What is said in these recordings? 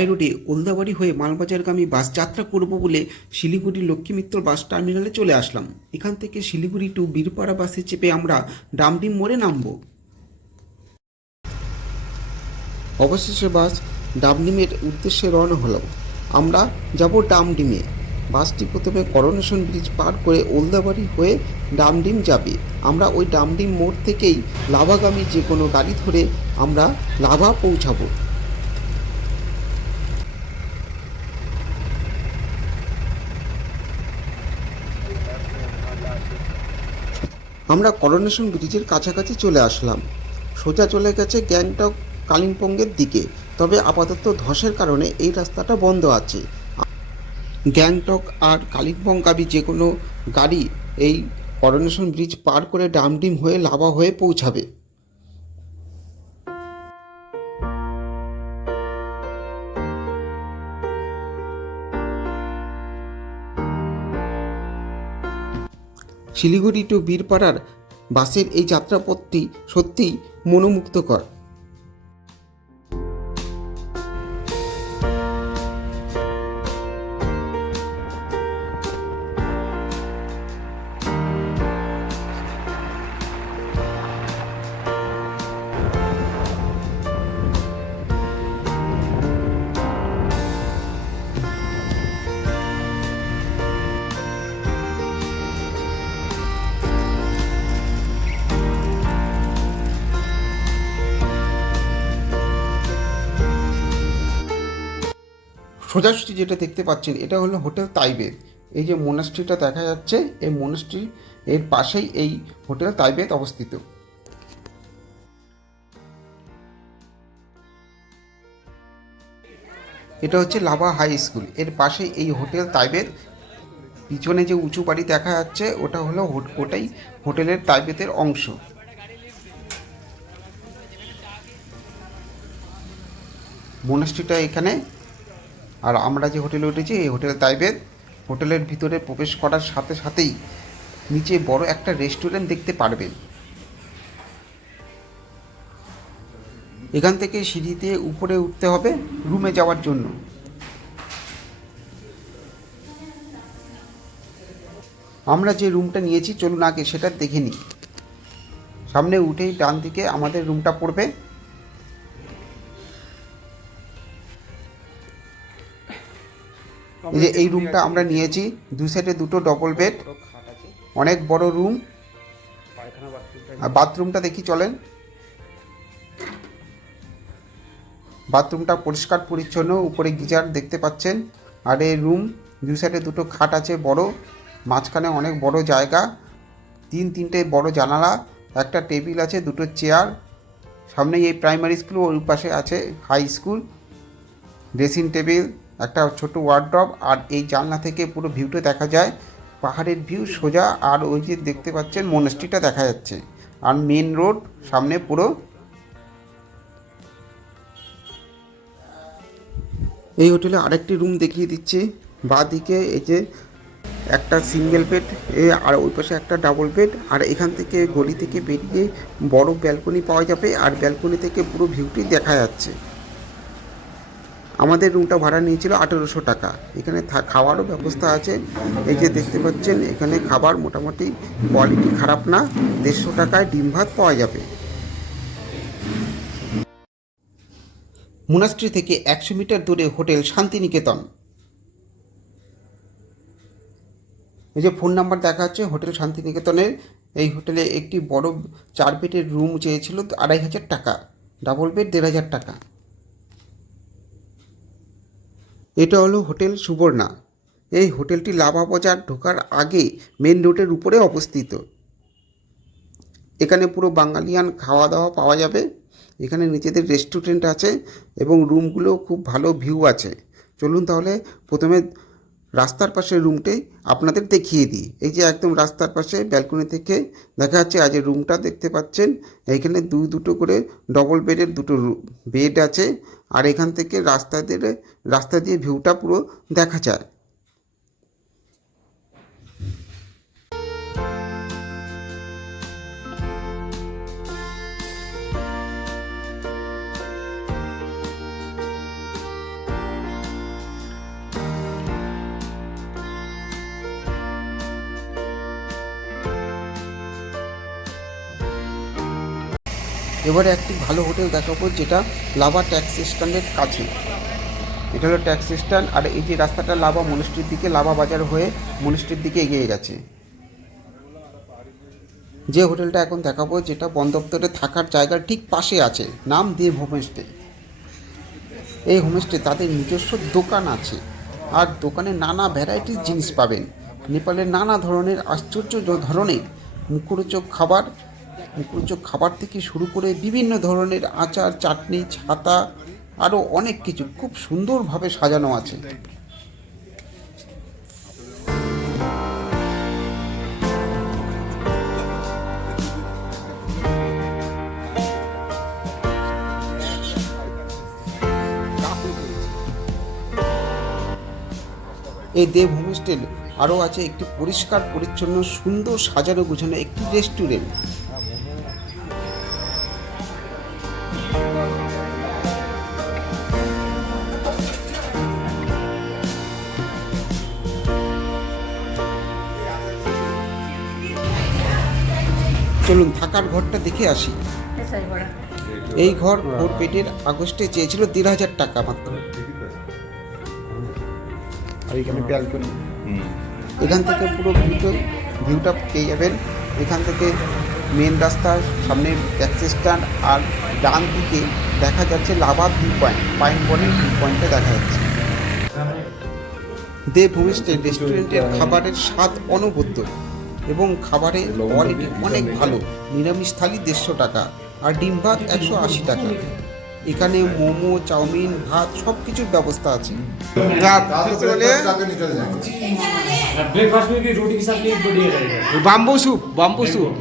By রোডে ওলদাবাড়ি হয়ে মালবাজারগামী বাস যাত্রা করব বলে শিলিগুড়ি লক্ষ্মী মিত্র বাস টার্মিনালে চলে আসলাম। এখান থেকে শিলিগুড়ি টু বীরপাড়া বাসে চেপে আমরা ডামডিম মোড়ে নামব। অবশেষে বাস ডামডিমের উদ্দেশ্যে রওনা হলো আমরা যাব ডামডিমে। বাসটি প্রথমে করোনেশন ব্রিজ পার করে ওলদাবাড়ি হয়ে ডামডিম যাবে। আমরা ওই ডামডিম মোড় থেকেই লাভাগামী যে কোনো গাড়ি ধরে আমরা লাভা পৌঁছাবো। আমরা করোনেশন ব্রিজের কাছাকাছি চলে আসলাম। সোজা চলে গেছে গ্যাংটক কালিম্পংয়ের দিকে। তবে আপাতত ধসের কারণে এই রাস্তাটা বন্ধ আছে। গ্যাংটক আর কালিম্পং কালিম্পংগামী যে কোনো গাড়ি এই করোনেশন ব্রিজ পার করে ডামডিম হয়ে লাভা হয়ে পৌঁছাবে। শিলিগুড়ি টু বীরপাড়ার বাসের এই যাত্রাপথটি সত্যিই মনোমুগ্ধকর। সোজাসুজি যেটা দেখতে পাচ্ছেন, এটা হলো হোটেল তাইবেদ এই যে মোনাস্ট্রিটা দেখা যাচ্ছে, এই মোনাস্ট্রি এর পাশেই এই হোটেল তাইবেদ অবস্থিত। এটা হচ্ছে লাভা হাই স্কুল। এর পাশে এই হোটেল তাইবেদ পিছনে যে উঁচু বাড়ি দেখা যাচ্ছে, ওটা হলো ওটাই হোটেলের তাইবেদের অংশ। মোনাস্ট্রিটা এখানে আর আমরা যে হোটেলে উঠেছি, এই হোটেল তাইবেদ। হোটেলের ভিতরে প্রবেশ করার সাথে সাথেই নিচে বড় একটা রেস্টুরেন্ট দেখতে পারবেন। এখান থেকে সিঁড়ি দিয়ে উপরে উঠতে হবে রুমে যাওয়ার জন্য। আমরা যে রুমটা নিয়েছি, চলুন আগে সেটা দেখে নিই। সামনে উঠেই ডান দিকে আমাদের রুমটা পড়বে। এই যে এই রুমটা আমরা নিয়েছি, দু সাইডে দুটো ডবল বেড অনেক বড় রুম আর বাথরুমটা দেখি চলেন। বাথরুমটা পরিষ্কার পরিচ্ছন্ন, উপরে গিজার দেখতে পাচ্ছেন। আর এই রুম দু সাইডে দুটো খাট আছে বড়, মাঝখানে অনেক বড় জায়গা। তিন, তিনটে বড় জানালা, একটা টেবিল আছে, দুটো চেয়ার সামনেই এই প্রাইমারি স্কুল ওর পাশে আছে হাই স্কুল ড্রেসিং টেবিল একটা ছোট ওয়ার্ড্রপ আর এই জানলা থেকে পুরো ভিউটা দেখা যায়। পাহাড়ের ভিউ সোজা আর ওই যে দেখতে পাচ্ছেন মনস্ট্রিটা দেখা যাচ্ছে। আর মেন রোড সামনে পুরো এই হোটেলে আরেকটি রুম দেখিয়ে দিচ্ছি। বাঁ দিকে এই যে একটা সিঙ্গেল বেড এ আর ওই পাশে একটা ডাবল বেড আর এখান থেকে গলি থেকে বেরিয়ে বড় ব্যালকনি পাওয়া যাবে। আর ব্যালকনি থেকে পুরো ভিউটি দেখা যাচ্ছে। আমাদের রুমটা ভাড়া নিয়েছিল আঠেরোশো টাকা। এখানে খাওয়ারও ব্যবস্থা আছে। এই যে দেখতে পাচ্ছেন, এখানে খাবার মোটামুটি কোয়ালিটি খারাপ না। দেড়শো টাকায় ডিম ভাত পাওয়া যাবে। মোনাস্ট্রি থেকে একশো মিটার দূরে হোটেল শান্তিনিকেতন। এই যে ফোন নাম্বার দেখা যাচ্ছে, হোটেল শান্তিনিকেতনের। এই হোটেলে একটি বড় চার বেডের রুম চেয়েছিল আড়াই হাজার টাকা। ডাবল বেড দেড় হাজার টাকা। এটা হলো হোটেল সুবর্ণা। এই হোটেলটি লাভা বাজার ঢোকার আগে মেন রোডের উপরে অবস্থিত। এখানে পুরো বাঙালিয়ান খাওয়া দাওয়া পাওয়া যাবে। এখানে নিজেদের রেস্টুরেন্ট আছে এবং রুমগুলো খুব ভালো ভিউ আছে। চলুন তাহলে প্রথমে রাস্তার পাশে রুমটাই আপনাদের দেখিয়ে দিই। এই যে একদম রাস্তার পাশে ব্যালকনি থেকে দেখা যাচ্ছে আজ রুমটা দেখতে পাচ্ছেন, এইখানে দু দুটো করে ডবল বেডের দুটো বেড আছে। আর এখান থেকে রাস্তা দিয়ে রাস্তা দিয়ে ভিউটা পুরো দেখা যায়। এবারে একটি ভালো হোটেল দেখাবো, যেটা লাভা ট্যাক্সি স্ট্যান্ডের কাছে। এটা হলো ট্যাক্সি স্ট্যান্ড, আর এই যে রাস্তাটা লাভা মনস্ট্রির দিকে, লাভা বাজার হয়ে মনস্ট্রির দিকে এগিয়ে গেছে। যে হোটেলটা এখন দেখাবো, যেটা বন দপ্তরে থাকার জায়গার ঠিক পাশে আছে, নাম দেব হোমস্টে। এই হোমস্টে তাদের নিজস্ব দোকান আছে, আর দোকানে নানা ভ্যারাইটিস জিনিস পাবেন। নেপালের নানা ধরনের আশ্চর্য ধরনের মুখরোচক খাবার মুখরোচক খাবার থেকে শুরু করে বিভিন্ন ধরনের আচার, চাটনি, ছাতা আরও অনেক কিছু খুব সুন্দরভাবে সাজানো আছে। এই দেব হোমস্টেল আরও আছে একটি পরিষ্কার, পরিচ্ছন্ন, সুন্দর সাজানো গুছানো একটি রেস্টুরেন্ট। চলুন থাকার ঘরটা দেখে আসি। এই ঘর ওর পেটের আগস্টে চেয়েছিল দেড় হাজার টাকা মাত্র। এখান থেকে পুরো ভিউটা ভিউটা পেয়ে যাবেন। এখান থেকে মেন রাস্তার সামনে ট্যাক্সি স্ট্যান্ড আর ডান দিকে দেখা যাচ্ছে লাভা ভিউ পয়েন্ট। পাইন বনের ভিউ পয়েন্টটা দেখা যাচ্ছে। দেবভূমিষ্ঠের রেস্টুরেন্টের খাবারের স্বাদ অনবদ্য। এবং খাবারের কোয়ালিটি অনেক ভালো নিরামিষ থালি দেড়শো টাকা আর ডিম ভাত একশো আশি টাকা এখানে মোমো চাউমিন ভাত সব কিছুর ব্যবস্থা আছে ब्रेकफास्ट में भी रोटी के साथ भी बढ़िया रहेगा বাম্বু স্যুপ বাম্বু স্যুপ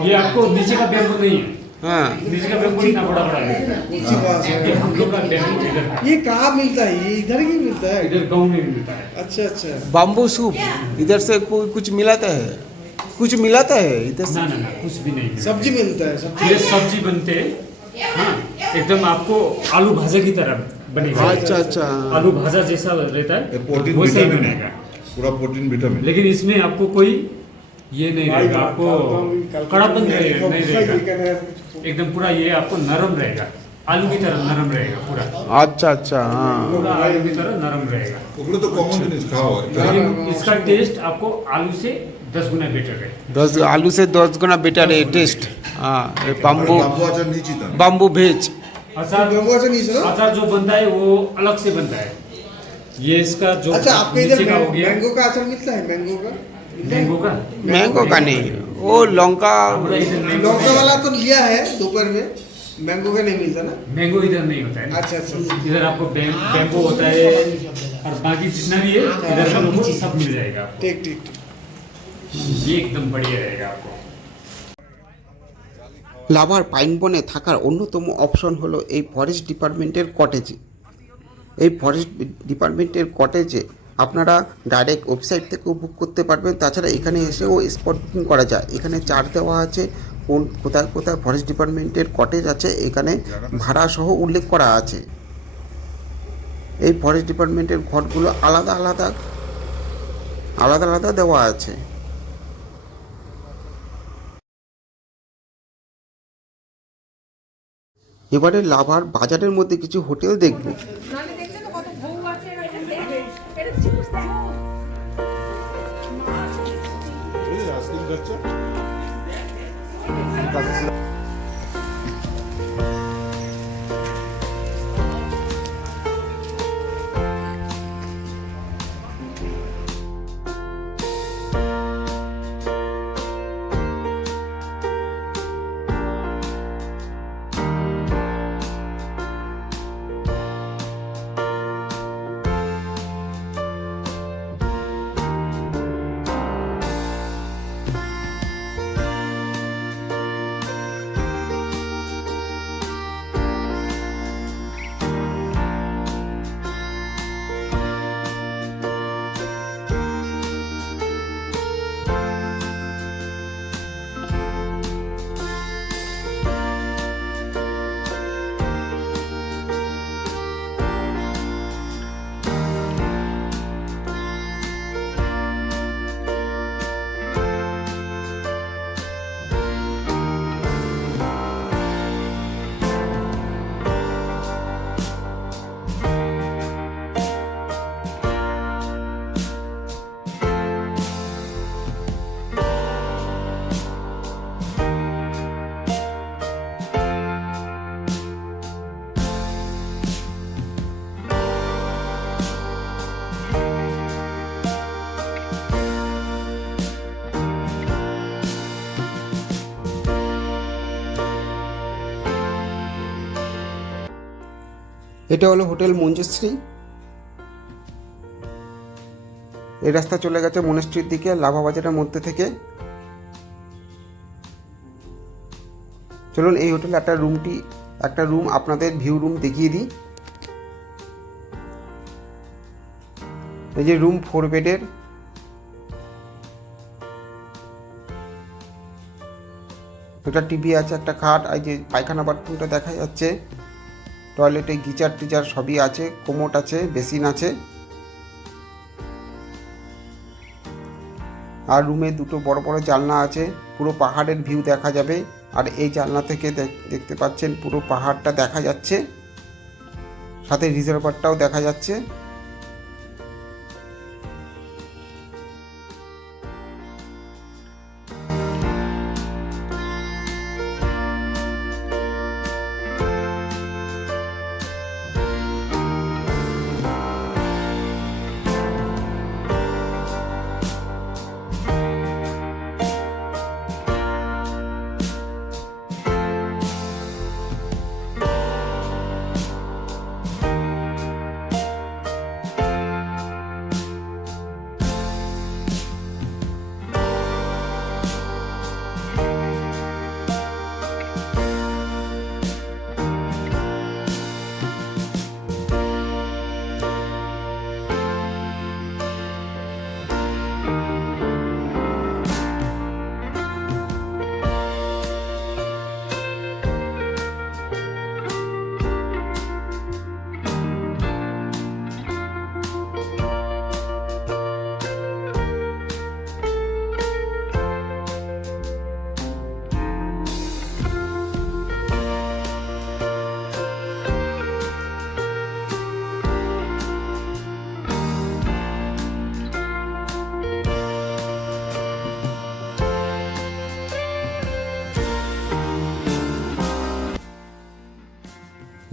ये आपको नीचे का बैम्बू नहीं है হ্যাঁ नीचे का बैम्बू इतना बड़ा बड़ा है। ये कहाँ मिलता है? ये इधर ही मिलता है? इधर गाँव में मिलता है। अच्छा अच्छा। बाम्बू सूप इधर से कोई कुछ मिलाता है? कुछ मिलाता है इधर से? ना ना ना कुछ भी नहीं। सब्ज़ी मिलता है सब्ज़ी। ये सब्ज़ी बनते हैं। हाँ एकदम आपको आलू भाजा की तरह बनेगा। अच्छा अच्छा। आलू भाजा जैसा रहता है प्रोटीन विटामिन बनेगा है पूरा प्रोटीन विटामिन लेकिन इसमें आपको कोई ये नहीं रहेगा आपको कड़ापन नहीं रहेगा। एकदम पूरा ये आपको नरम रहेगा। आलू की तरह नरम रहेगा पूरा। अच्छा अच्छा हाँ। आलू की तरह नरम रहेगा। तो कॉमन लेकिन इसका टेस्ट आपको आलू से दस गुना बेटर है। दस आलू से दस गुना बेटर है टेस्ट हाँ बाम्बू बाम्बू भेज। अचार अचार जो बनता है वो अलग से बनता है। ये इसका जो अच्छा आपके इधर मैंगो का अचार मिलता है? मैंगो का? मैंगो का? मैंगो का नहीं। वो लौका हमारा इधर मैंगो लौका वाला तो लिया है दोपहर में मैंगो का नहीं मिलता ना मैंगो इधर नहीं होता है ना। अच्छा अच्छा इधर आपको बैम- बैम्बो होता है और बाकी जितना भी है इधर सब आपको सब मिल जाएगा आपको। ठीक ठीक ठीक ये एकदम बढ़िया रहेगा आपको লাভার পাইন বনে থাকার অন্যতম অপশন হলো এই ফরেস্ট ডিপার্টমেন্টের কটেজ এই ফরেস্ট ডিপার্টমেন্টের কটেজে আপনারা ডাইরেক্ট ওয়েবসাইট থেকেও বুক করতে পারবেন। তাছাড়া এখানে এসেও স্পট বুকিং করা যায়। এখানে চার্জ দেওয়া আছে, কোন কোথায় কোথায় ফরেস্ট ডিপার্টমেন্টের কটেজ আছে, এখানে ভাড়া সহ উল্লেখ করা আছে। এই ফরেস্ট ডিপার্টমেন্টের ঘরগুলো আলাদা আলাদা আলাদা আলাদা দেওয়া আছে। এবারে লাভার বাজারের মধ্যে কিছু হোটেল দেখব। tá এটা হলো হোটেল মঞ্জুশ্রী। এই রাস্তা চলে গেছে মনেস্ট্রির দিকে, লাভা বাজারের মধ্যে থেকে। চলুন এই হোটেলে একটা রুমটি, একটা রুম, আপনাদের ভিউ রুম দেখিয়ে দিই। এই যে রুম ফোর বেডের। একটা টিভি আছে, একটা খাট, এই যে পায়খানা বাথরুমটা দেখা যাচ্ছে। টয়লেটে গিচার টিচার সবই আছে, কোমোট আছে, বেসিন আছে। আর রুমে দুটো বড় বড় জানলা আছে, পুরো পাহাড়ের ভিউ দেখা যাবে। আর এই জানলা থেকে দেখ- দেখতে পাচ্ছেন পুরো পাহাড়টা দেখা যাচ্ছে। সাথে রিজার্ভারটাও দেখা যাচ্ছে।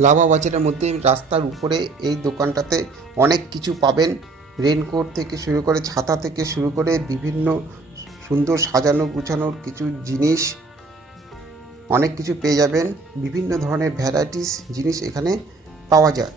লাভা বাজারের মধ্যে রাস্তার উপরে এই দোকানটাতে অনেক কিছু পাবেন। রেনকোট থেকে শুরু করে ছাতা থেকে শুরু করে বিভিন্ন সুন্দর সাজানো গুছানোর কিছু জিনিস অনেক কিছু পেয়ে যাবেন। বিভিন্ন ধরনের ভ্যারাইটিস জিনিস এখানে পাওয়া যায়।